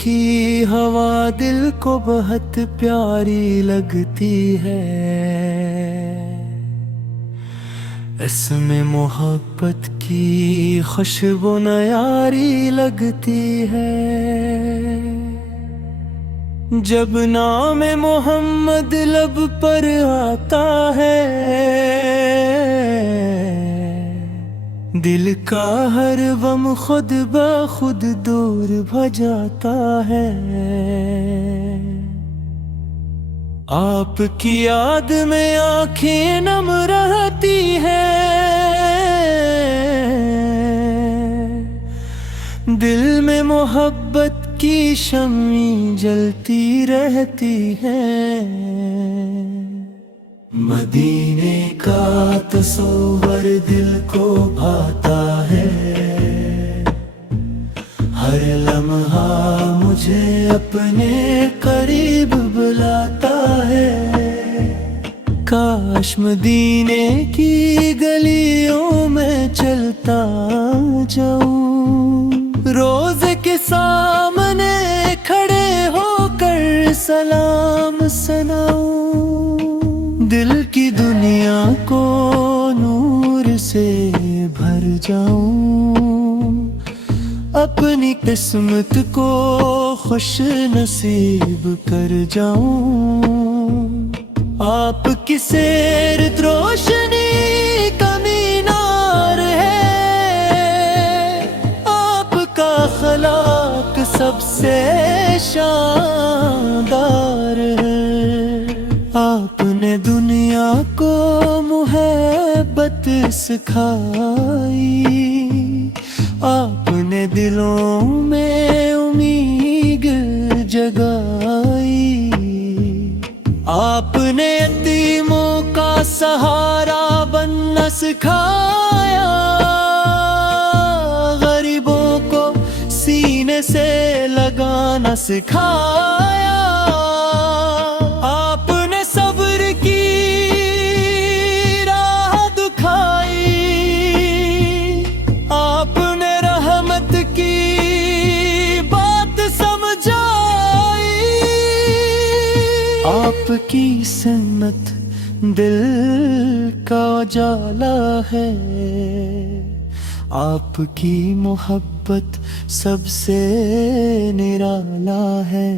की हवा दिल को बहुत प्यारी लगती है, इसमें मोहब्बत की खुशबू न्यारी लगती है। जब नाम मोहम्मद लब पर आता है, दिल का हर गम खुद ब खुद दूर भजाता है। आपकी याद में आंखें नम रहती है, दिल में मोहब्बत की शम्मी जलती रहती है। मदीने का तस्वर दिल को भाता है, हर लम्हा मुझे अपने करीब बुलाता है। काश मदीने की गलियों में चलता जाऊं, रोज़े के सामने खड़े होकर सलाम सुनाऊं, दिल की दुनिया को नूर से भर जाऊं, अपनी किस्मत को खुश नसीब कर जाऊं। आपकी सेरत रोशनी का मीनार है, आपका खलाक सबसे शानदार है। आपने दुनिया को मोहब्बत सिखाई, आपने दिलों में उम्मीद जगाई, आपने यतीमों का सहारा बनना सिखाया, गरीबों को सीने से लगाना सिखाया। आपने सब्र की राह दिखाई, आपने रहमत की बात समझाई। आपकी सुन्नत दिल का उजाला है, आपकी मोहब्बत सबसे निराला है।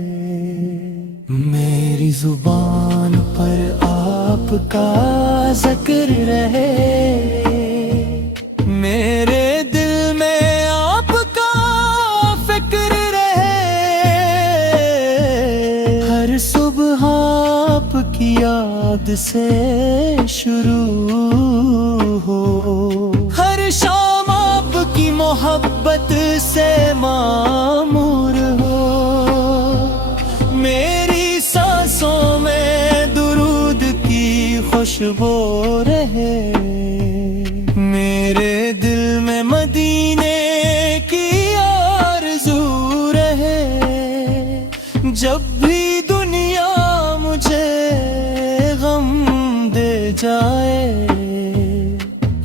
मेरी जुबान पर आपका जिक्र रहे, मेरे दिल में आपका फिक्र रहे, हर सुबह आपकी याद से शुरू हो, हर शाम आपकी मोहब्बत से मामूर हो। मेरी सांसों में दुरूद की खुशबू रहे, मेरे दिल में मदीने की आरज़ू रहे। जब भी दुनिया मुझे गम दे जाए,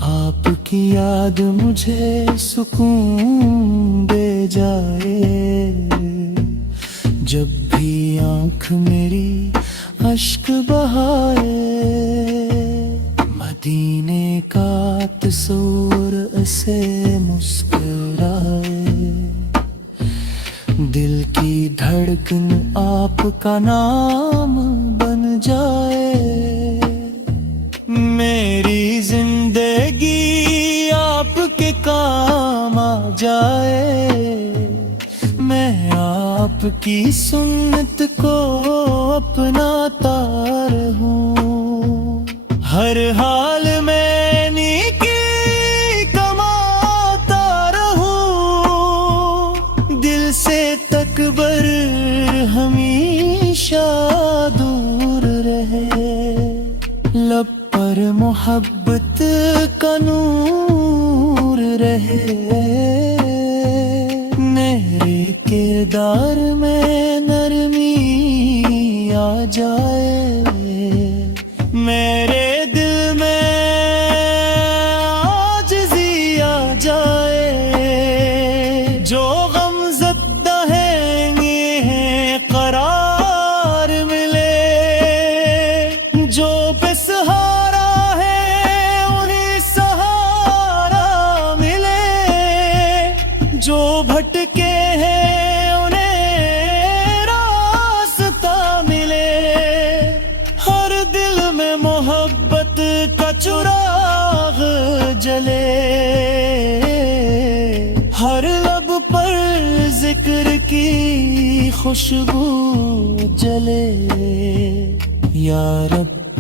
आपकी याद मुझे सुकून दे जाए। जब भी आँख मेरी अश्क बहाए, मदीने का तस्वीर ऐसे मुस्कुराए, दिल की धड़कन आपका नाम बन जाए। मेरी जिंदगी आपके काम आ जाए, मैं आपकी सुन्नत को अपनाता रहूं, हर हाल में नेकी कमाता रहूं, दिल से तकबर हमेशा दूर रहे, लब पर मोहब्बत का नूर रहे, मेरे किरदार में नरमी आ जाए, मेरे दिल में आजिज़ी आ जाए। जो गम ज़दा हैं ये خوشبو جلے. یا رب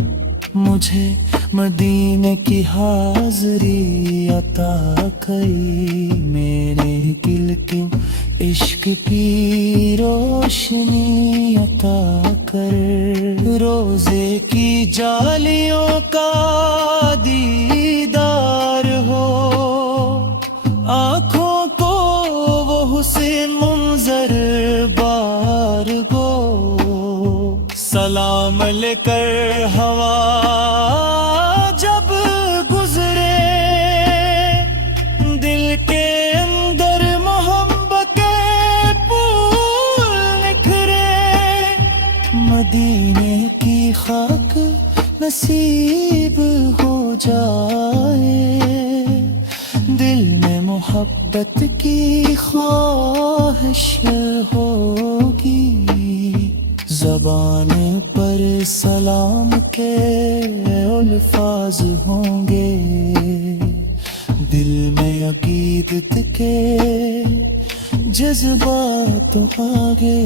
مجھے مدینے کی حاضری عطا کری. میرے دل کیوں عشق کی روشنی عطا کر. روزے کی جالیوں کا دیدار ہو, آنکھوں کو وہ حسن منظر بار گو. سلام لے کر ہوا جب گزرے, دل کے اندر محبت کے پھول نکھرے. مدینے کی خاک نصیب ہو جائے, دل میں محبت کی خواہش ہوگی. زبان پر سلام کے الفاظ ہوں گے, دل میں عقیدت کے جذبات آگے.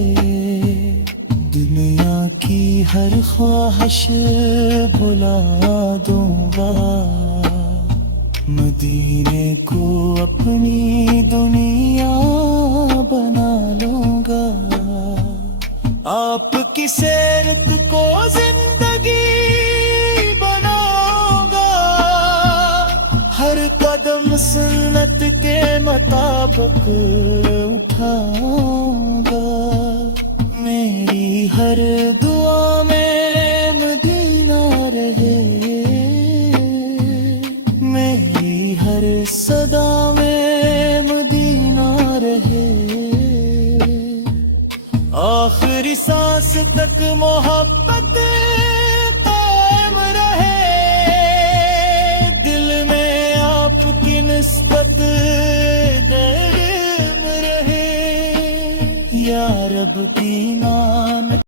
دنیا کی ہر خواہش بھلا دوں گا, مدینے کو اپنی دنیا بنا لوں گا. آپ کی سیرت کو زندگی بناؤں گا, ہر قدم سنت کے مطابق اٹھاؤں گا. میری ہر دعا میں مدینہ رہے, میری ہر صدا میں مدینہ رہے. آخری سانس تک محبت